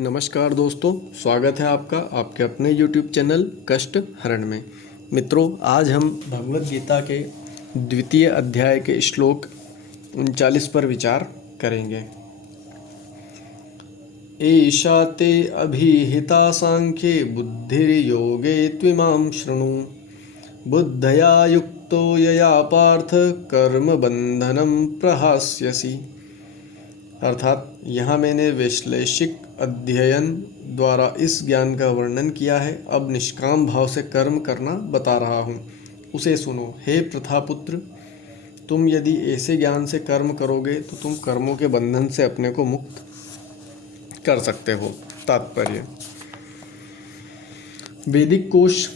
नमस्कार दोस्तों, स्वागत है आपका आपके अपने YouTube चैनल कष्ट हरण में। मित्रों, आज हम भगवद गीता के द्वितीय अध्याय के श्लोक 39 पर विचार करेंगे। एषा ते अभिहिता सांख्ये बुद्धिर्योगे त्विमां शृणु, बुद्धया युक्तो यया पार्थ कर्म बंधनं प्रहास्यसि। अर्थात यहाँ मैंने विश्लेषिक अध्ययन द्वारा इस ज्ञान का वर्णन किया है, अब निष्काम भाव से कर्म करना बता रहा हूँ, उसे सुनो। हे प्रथापुत्र, तुम यदि ऐसे ज्ञान से कर्म करोगे तो तुम कर्मों के बंधन से अपने को मुक्त कर सकते हो। तात्पर्य: वैदिक कोश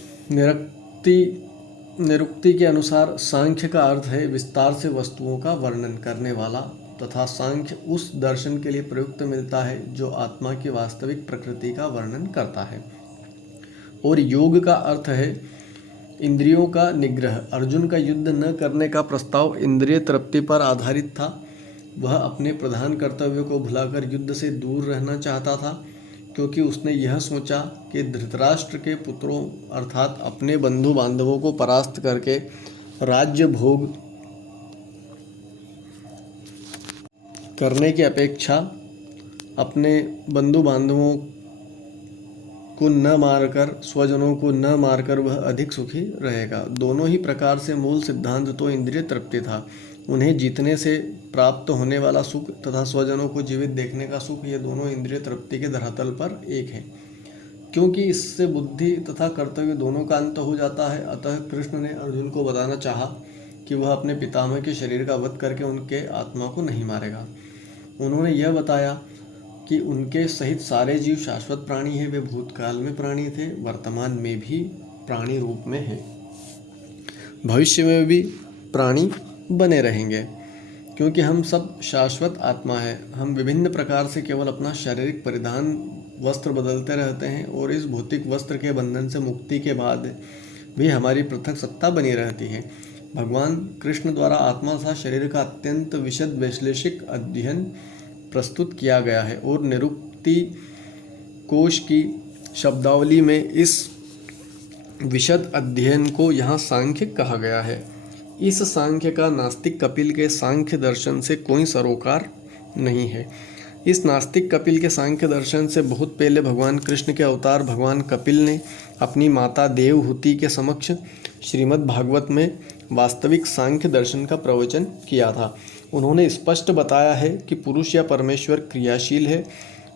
निरुक्ति के अनुसार सांख्य का अर्थ है विस्तार से वस्तुओं का वर्णन करने वाला, तथा सांख्य उस दर्शन के लिए प्रयुक्त मिलता है जो आत्मा की वास्तविक प्रकृति का वर्णन करता है। और योग का अर्थ है इंद्रियों का निग्रह। अर्जुन का युद्ध न करने का प्रस्ताव इंद्रिय तृप्ति पर आधारित था। वह अपने प्रधान कर्तव्य को भुलाकर युद्ध से दूर रहना चाहता था, क्योंकि उसने यह सोचा कि धृतराष्ट्र के पुत्रों अर्थात अपने बंधु बांधवों को परास्त करके राज्य भोग करने की अपेक्षा अपने बंधु बांधवों को न मारकर, स्वजनों को न मारकर वह अधिक सुखी रहेगा। दोनों ही प्रकार से मूल सिद्धांत तो इंद्रिय तृप्ति था। उन्हें जीतने से प्राप्त होने वाला सुख तथा स्वजनों को जीवित देखने का सुख, ये दोनों इंद्रिय तृप्ति के धरातल पर एक है। क्योंकि इससे बुद्धि तथा कर्तव्य दोनों का अंत हो जाता है, अतः कृष्ण ने अर्जुन को बताना चाहा कि वह अपने पितामह के शरीर का वध करके उनके आत्मा को नहीं मारेगा। उन्होंने यह बताया कि उनके सहित सारे जीव शाश्वत प्राणी हैं। वे भूतकाल में प्राणी थे, वर्तमान में भी प्राणी रूप में हैं, भविष्य में भी प्राणी बने रहेंगे, क्योंकि हम सब शाश्वत आत्मा है। हम विभिन्न प्रकार से केवल अपना शारीरिक परिधान वस्त्र बदलते रहते हैं, और इस भौतिक वस्त्र के बंधन से मुक्ति के बाद भी हमारी पृथक सत्ता बनी रहती है। भगवान कृष्ण द्वारा आत्मा तथा शरीर का अत्यंत विशद वैश्लेषिक अध्ययन प्रस्तुत किया गया है, और निरुक्ति कोश की शब्दावली में इस विशद अध्ययन को यहाँ सांख्य कहा गया है। इस सांख्य का नास्तिक कपिल के सांख्य दर्शन से कोई सरोकार नहीं है। इस नास्तिक कपिल के सांख्य दर्शन से बहुत पहले भगवान कृष्ण के अवतार भगवान कपिल ने अपनी माता देवहूति के समक्ष श्रीमद् भागवत में वास्तविक सांख्य दर्शन का प्रवचन किया था। उन्होंने स्पष्ट बताया है कि पुरुष या परमेश्वर क्रियाशील है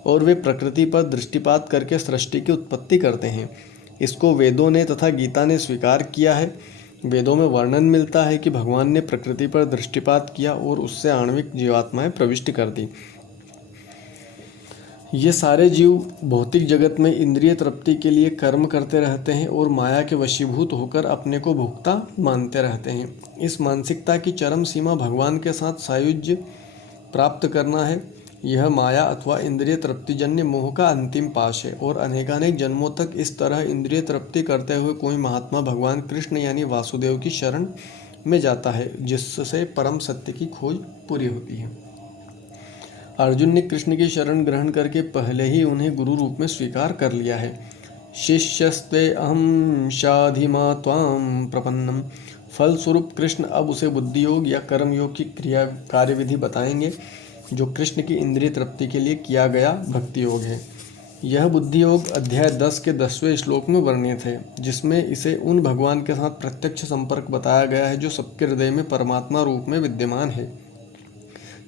और वे प्रकृति पर दृष्टिपात करके सृष्टि की उत्पत्ति करते हैं। इसको वेदों ने तथा गीता ने स्वीकार किया है। वेदों में वर्णन मिलता है कि भगवान ने प्रकृति पर दृष्टिपात किया और उससे आणविक जीवात्माएं प्रविष्ट कर दी। ये सारे जीव भौतिक जगत में इंद्रिय तृप्ति के लिए कर्म करते रहते हैं और माया के वशीभूत होकर अपने को भोक्ता मानते रहते हैं। इस मानसिकता की चरम सीमा भगवान के साथ सायुज्य प्राप्त करना है। यह माया अथवा इंद्रिय तृप्तिजन्य मोह का अंतिम पाश है, और अनेकानेक जन्मों तक इस तरह इंद्रिय तृप्ति करते हुए कोई महात्मा भगवान कृष्ण यानी वासुदेव की शरण में जाता है, जिससे परम सत्य की खोज पूरी होती है। अर्जुन ने कृष्ण की शरण ग्रहण करके पहले ही उन्हें गुरु रूप में स्वीकार कर लिया है। शिष्यस्ते अहम शाधिमा त्वाम प्रपन्नम। फलस्वरूप कृष्ण अब उसे बुद्धि योग या कर्म योग की क्रिया कार्यविधि बताएंगे, जो कृष्ण की इंद्रिय तृप्ति के लिए किया गया भक्ति योग है। यह बुद्धि योग अध्याय 10 के 10वें श्लोक में वर्णित है, जिसमें इसे उन भगवान के साथ प्रत्यक्ष संपर्क बताया गया है जो सबके हृदय में परमात्मा रूप में विद्यमान है।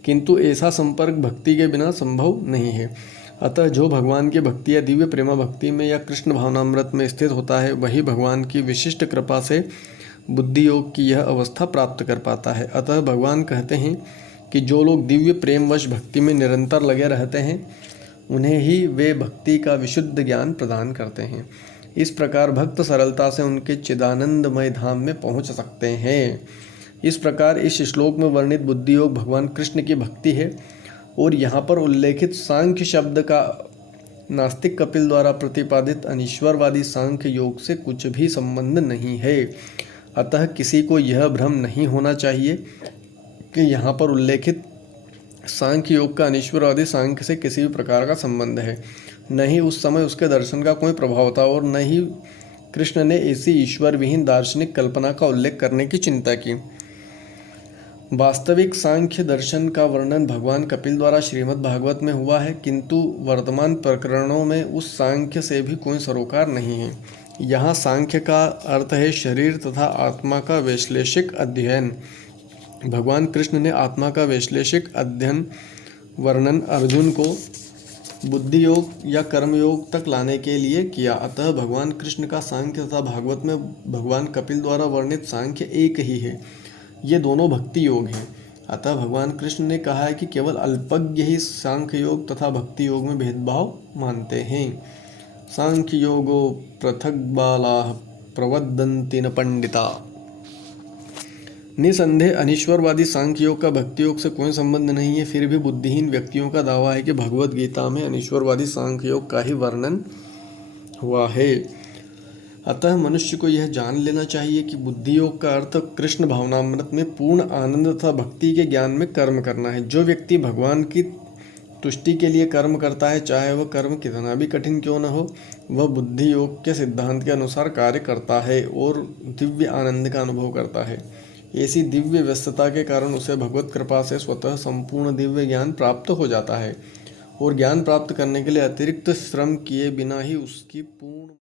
किंतु ऐसा संपर्क भक्ति के बिना संभव नहीं है। अतः जो भगवान की भक्ति या दिव्य प्रेमा भक्ति में या कृष्ण भावनामृत में स्थित होता है, वही भगवान की विशिष्ट कृपा से बुद्धि योग की यह अवस्था प्राप्त कर पाता है। अतः भगवान कहते हैं कि जो लोग दिव्य प्रेमवश भक्ति में निरंतर लगे रहते हैं, उन्हें ही वे भक्ति का विशुद्ध ज्ञान प्रदान करते हैं। इस प्रकार भक्त सरलता से उनके चिदानंदमय धाम में पहुँच सकते हैं। इस प्रकार इस श्लोक में वर्णित बुद्धि योग भगवान कृष्ण की भक्ति है, और यहाँ पर उल्लेखित सांख्य शब्द का नास्तिक कपिल द्वारा प्रतिपादित अनीश्वरवादी सांख्य योग से कुछ भी संबंध नहीं है। अतः किसी को यह भ्रम नहीं होना चाहिए कि यहाँ पर उल्लेखित सांख्य योग का अनीश्वरवादी सांख्य से किसी भी प्रकार का संबंध है। न ही उस समय उसके दर्शन का कोई प्रभाव था और न ही कृष्ण ने ऐसी ईश्वर विहीन दार्शनिक कल्पना का उल्लेख करने की चिंता की। वास्तविक सांख्य दर्शन का वर्णन भगवान कपिल द्वारा श्रीमद् भागवत में हुआ है, किंतु वर्तमान प्रकरणों में उस सांख्य से भी कोई सरोकार नहीं है। यहाँ सांख्य का अर्थ है शरीर तथा आत्मा का वैश्लेषिक अध्ययन। भगवान कृष्ण ने आत्मा का वैश्लेषिक अध्ययन वर्णन अर्जुन को बुद्धि योग या कर्म योग तक लाने के लिए किया। अतः भगवान कृष्ण का सांख्य तथा भागवत में भगवान कपिल द्वारा वर्णित सांख्य एक ही है। ये दोनों भक्ति योग हैं। अतः भगवान कृष्ण ने कहा है कि केवल अल्पज्ञ ही सांख्य योग तथा भक्ति योग में भेदभाव मानते हैं। सांख्य योगो पृथक बाला प्रवदन्ति न पंडिता। निसंदेह अनीश्वरवादी सांख्य योग का भक्ति योग से कोई संबंध नहीं है। फिर भी बुद्धिहीन व्यक्तियों का दावा है कि भगवद गीता में अनीश्वरवादी सांख्य योग का ही वर्णन हुआ है। अतः मनुष्य को यह जान लेना चाहिए कि बुद्धि योग का अर्थ कृष्ण भावनामृत में पूर्ण आनंद तथा भक्ति के ज्ञान में कर्म करना है। जो व्यक्ति भगवान की तुष्टि के लिए कर्म करता है, चाहे वह कर्म कितना भी कठिन क्यों न हो, वह बुद्धि योग के सिद्धांत के अनुसार कार्य करता है और दिव्य आनंद का अनुभव करता है। ऐसी दिव्य व्यस्तता के कारण उसे भगवत कृपा से स्वतः संपूर्ण दिव्य ज्ञान प्राप्त हो जाता है और ज्ञान प्राप्त करने के लिए अतिरिक्त श्रम किए बिना ही उसकी पूर्ण